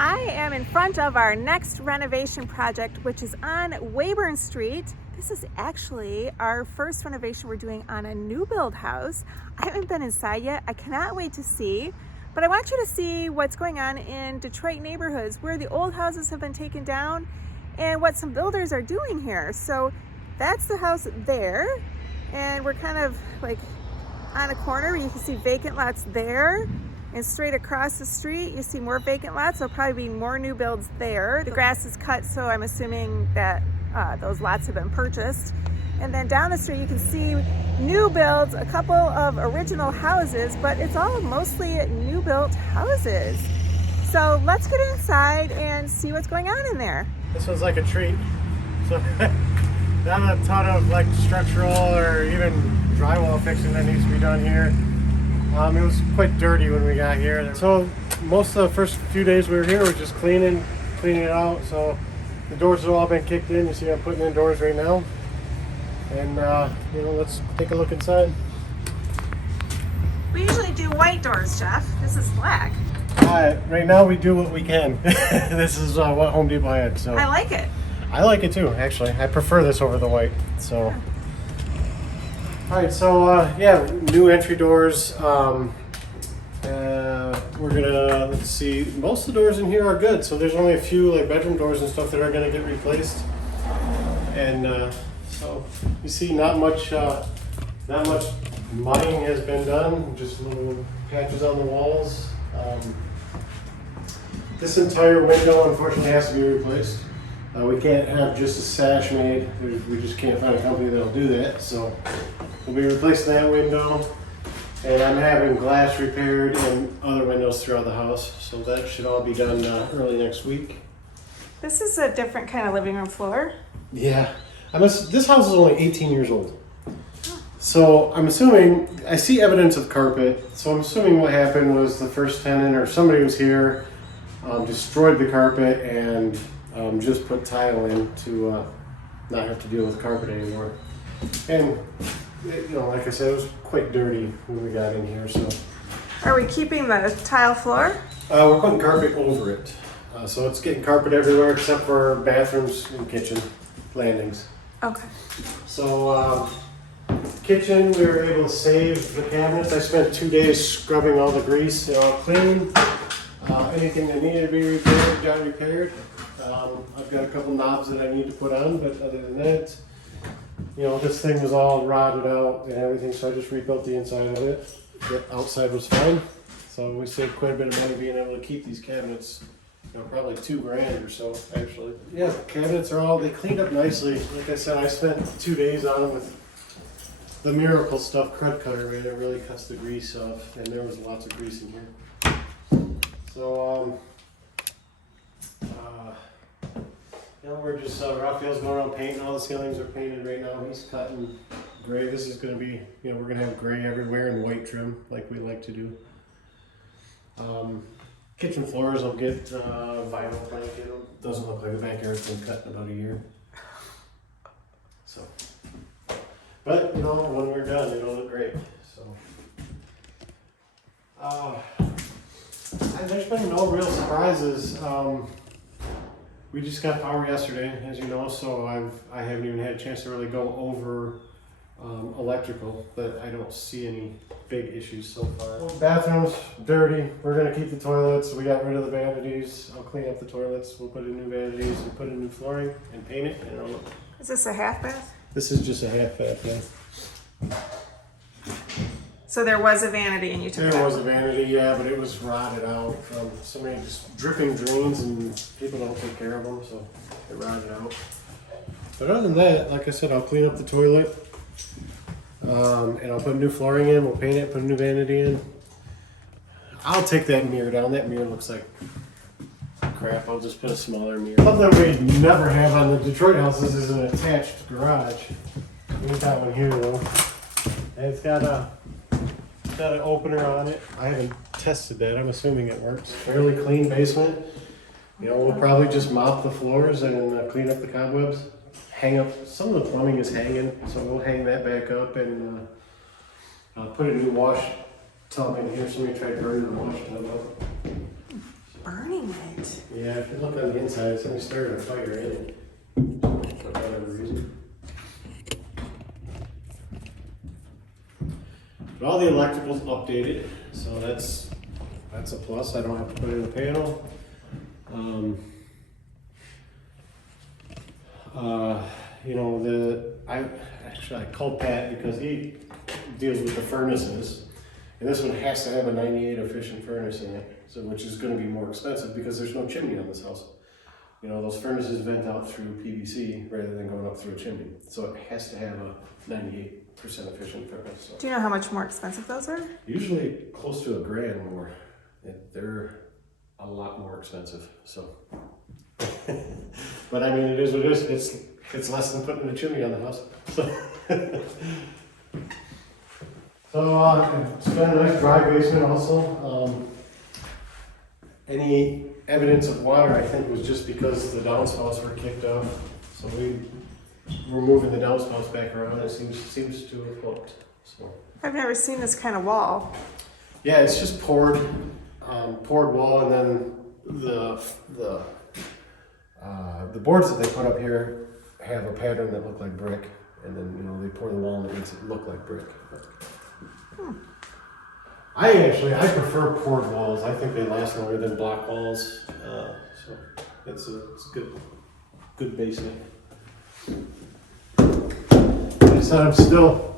I am in front of our next renovation project, which is on Weyburn Street. This is actually our first renovation we're doing on a new build house. I haven't been inside yet. I cannot wait to see, but I want you to see what's going on in Detroit neighborhoods, where the old houses have been taken down and what some builders are doing here. So that's the house there, and we're kind of like on a corner. You can see vacant lots there. And straight across the street, you see more vacant lots. There'll probably be more new builds there. The grass is cut, so I'm assuming that those lots have been purchased. And then down the street, you can see new builds, a couple of original houses, but it's all mostly new built houses. So let's get inside and see what's going on in there. This one's like a treat. So not a ton of like structural or even drywall fixing that needs to be done here. It was quite dirty when we got here. So most of the first few days we were here, we were just cleaning it out. So the doors have all been kicked in. You see I'm putting in doors right now. And let's take a look inside. We usually do white doors, Jeff. This is black. Right now we do what we can. This is what Home Depot had. So I like it. I like it too, actually. I prefer this over the white. So. Alright, so new entry doors. We're gonna, let's see, most of the doors in here are good. So there's only a few like bedroom doors and stuff that are gonna get replaced. And so you see not much mudding has been done, just little patches on the walls. This entire window unfortunately has to be replaced. We can't have just a sash made. We just can't find a company that'll do that. So we'll be replacing that window, and I'm having glass repaired and other windows throughout the house. So that should all be done early next week. This is a different kind of living room floor. Yeah, this house is only 18 years old. So I'm assuming, I see evidence of carpet. So I'm assuming what happened was the first tenant or somebody was here, destroyed the carpet and just put tile in to not have to deal with carpet anymore. And like I said, it was quite dirty when we got in here. So Are we keeping the tile floor? we're putting carpet over it. So it's getting carpet everywhere except for bathrooms and kitchen landings. Okay. So kitchen, we were able to save the cabinets. I spent 2 days scrubbing all the grease and all clean. Anything that needed to be repaired got repaired. I've got a couple knobs that I need to put on, but other than that, this thing was all rotted out and everything, so I just rebuilt the inside of it. The outside was fine, so we saved quite a bit of money being able to keep these cabinets. Probably $2,000 or so, actually. Yeah, the cabinets they cleaned up nicely. Like I said, I spent 2 days on them with the Miracle Stuff crud cutter, right? It really cuts the grease off, and there was lots of grease in here. So, we're just, Raphael's going around painting. All the ceilings are painted right now. He's cutting gray. This is going to be, we're going to have gray everywhere and white trim like we like to do. Kitchen floors, I'll get vinyl plank in them. Doesn't look like the backyard's been cut in about a year. So, but when we're done, it'll look great. So, there's been no real surprises. We just got power yesterday, as you know, so I haven't even had a chance to really go over electrical, but I don't see any big issues so far. Bathrooms, dirty. We're gonna keep the toilets. We got rid of the vanities. I'll clean up the toilets. We'll put in new vanities and put in new flooring and paint it. Is this a half bath? This is just a half bath, yeah. So there was a vanity and you took it out? There was a vanity, yeah, but it was rotted out from so many just dripping drains, and people don't take care of them, so it rotted out. But other than that, like I said, I'll clean up the toilet. And I'll put new flooring in, we'll paint it, put a new vanity in. I'll take that mirror down. That mirror looks like crap. I'll just put a smaller mirror. Something we never have on the Detroit houses is an attached garage. We got one here though. And it's got an opener on it. I haven't tested that. I'm assuming it works. Fairly clean basement. We'll probably just mop the floors and clean up the cobwebs. Hang up, some of the plumbing is hanging, so we'll hang that back up and put a new wash tub in here. Somebody tried burning the wash tub up. Burning it? neat. Yeah, if you look on the inside, somebody started a fire in it. For whatever reason. But all the electrical's updated, so that's a plus. I don't have to put in a panel. You know, I called Pat because he deals with the furnaces, and this one has to have a 98 efficient furnace in it, so which is going to be more expensive because there's no chimney on this house. You know, those furnaces vent out through PVC rather than going up through a chimney, so it has to have a 98% efficient furnace. So. Do you know how much more expensive those are? Usually close to $1,000 more. They're a lot more expensive. So, but I mean, it is what it is. It's less than putting a chimney on the house. So, it's got a nice dry basement also. Any evidence of water, I think, was just because the downspouts were kicked off. So we're moving the downspouts back around. It seems to have hooked. So. I've never seen this kind of wall. Yeah, it's just poured wall, and then the boards that they put up here have a pattern that look like brick, and then they pour the wall and it makes it look like brick. I prefer poured walls. I think they last longer than block walls, so it's a good basement. I'm still.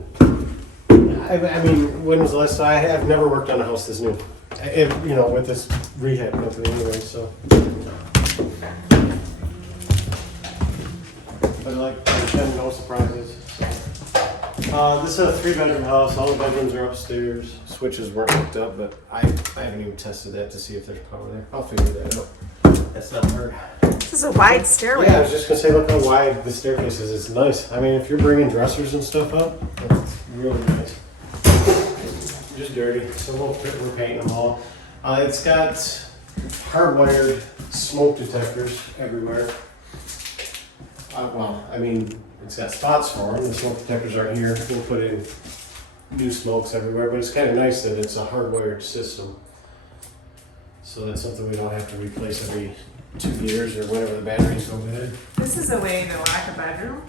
I mean, when was the last time? I have never worked on a house this new. With this rehab company anyway, so. But like, no surprises. So. This is a 3-bedroom house. All the bedrooms are upstairs. Switches weren't hooked up, but I haven't even tested that to see if there's power there. I'll figure that out. That's not hard. This is a wide stairway. Yeah, I was just gonna say, look how wide the staircase is. It's nice. I mean, if you're bringing dressers and stuff up, it's really nice. Just dirty, so we're painting them all. It's got hardwired smoke detectors everywhere. It's got spots for them. The smoke detectors are here. We'll put in new smokes everywhere, but it's kind of nice that it's a hardwired system. So that's something we don't have to replace every 2 years or whenever the batteries go bad. This is a way to lock a bedroom.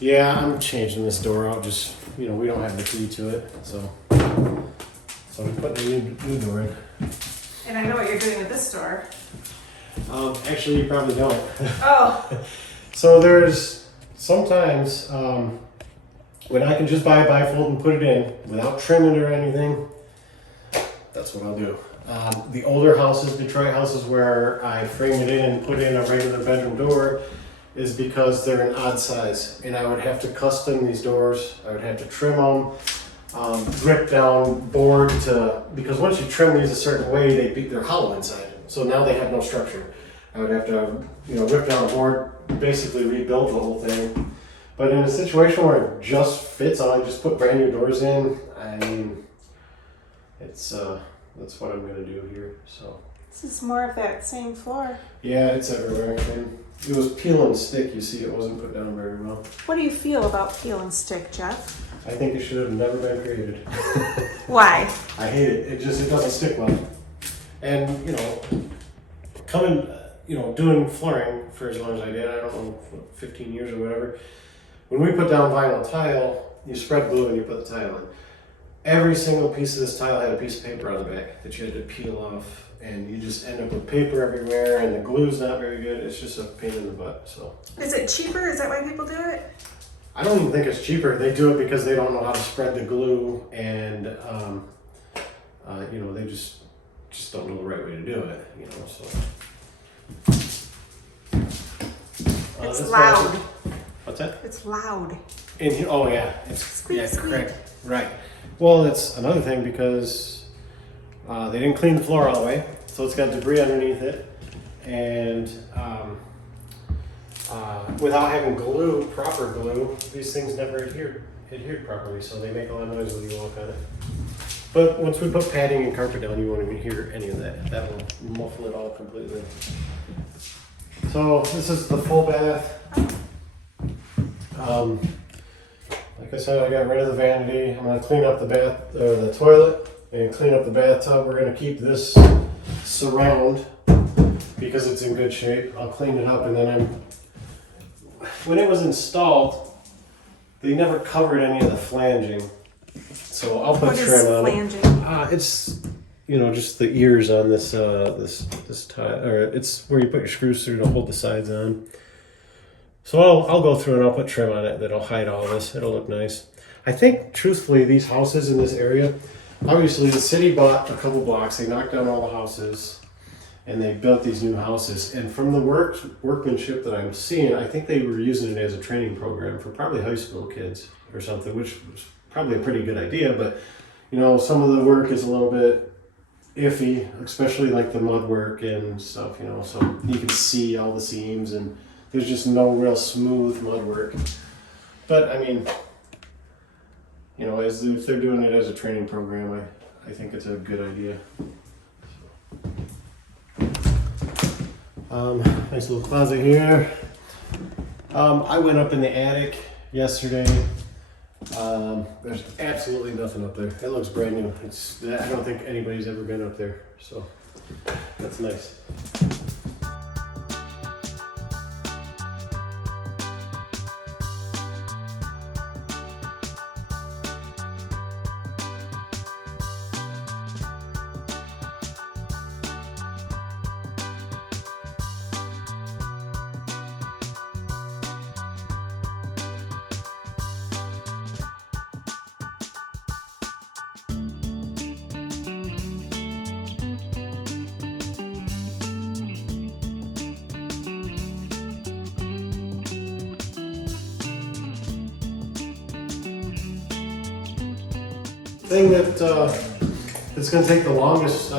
Yeah, I'm changing this door out. Just we don't have the key to it, so I'm putting a new door in. And I know what you're doing with this door. Actually, you probably don't. Oh. So there's sometimes when I can just buy a bifold and put it in without trimming or anything. That's what I'll do. The older houses, Detroit houses, where I frame it in and put in a regular bedroom door, is because they're an odd size, and I would have to custom these doors. I would have to trim them, drip down board because once you trim these a certain way, they're hollow inside. So now they have no structure. I would have to, rip down a board, basically rebuild the whole thing. But in a situation where it just fits, I just put brand new doors in. I mean, that's what I'm gonna do here. So. This is more of that same floor. Yeah, it's everywhere. It was peel and stick. You see, it wasn't put down very well. What do you feel about peel and stick, Jeff? I think it should have never been created. Why? I hate it. It doesn't stick well. And doing flooring for as long as I did, I don't know, 15 years or whatever. When we put down vinyl tile, you spread glue and you put the tile in. Every single piece of this tile had a piece of paper on the back that you had to peel off, and you just end up with paper everywhere, and the glue's not very good. It's just a pain in the butt. So. Is it cheaper? Is that why people do it? I don't even think it's cheaper. They do it because they don't know how to spread the glue, and they just don't know the right way to do it. So. It's loud. What's that? It's loud. Oh yeah, it's squeak, squeak. Correct. Right. Well, it's another thing because they didn't clean the floor all the way, so it's got debris underneath it, and without having proper glue, these things never adhered properly, so they make a lot of noise when you walk on it. But once we put padding and carpet down, you won't even hear any of that. That will muffle it all completely. So this is the full bath. Like I said, I got rid of the vanity. I'm going to clean up the toilet and clean up the bathtub. We're going to keep this surround because it's in good shape. I'll clean it up, and then when it was installed, they never covered any of the flanging. So I'll put trim on it. It's, you know, just the ears on this this tie, or it's where you put your screws through to hold the sides on. So I'll go through and I'll put trim on it that'll hide all this. It'll look nice. I think, truthfully, these houses in this area, obviously the city bought a couple blocks. They knocked down all the houses and they built these new houses. And from the workmanship that I'm seeing, I think they were using it as a training program for probably high school kids or something, which was probably a pretty good idea. But, you know, some of the work is a little bit iffy, especially like the mud work and stuff, you know, so you can see all the seams and there's just no real smooth mud work. But I mean, you know, if they're doing it as a training program, I think it's a good idea. Nice little closet here. I went up in the attic yesterday. There's absolutely nothing up there. It looks brand new. I don't think anybody's ever been up there, so that's nice. Thing that's going to take the longest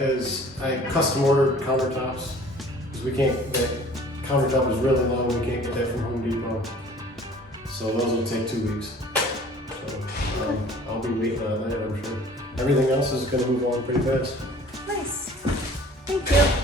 is I custom ordered countertops, because we can't get, countertop is really long, we can't get that from Home Depot, so those will take 2 weeks. So I'll be waiting on that, I'm sure. Everything else is going to move along pretty fast. Nice. Thank you.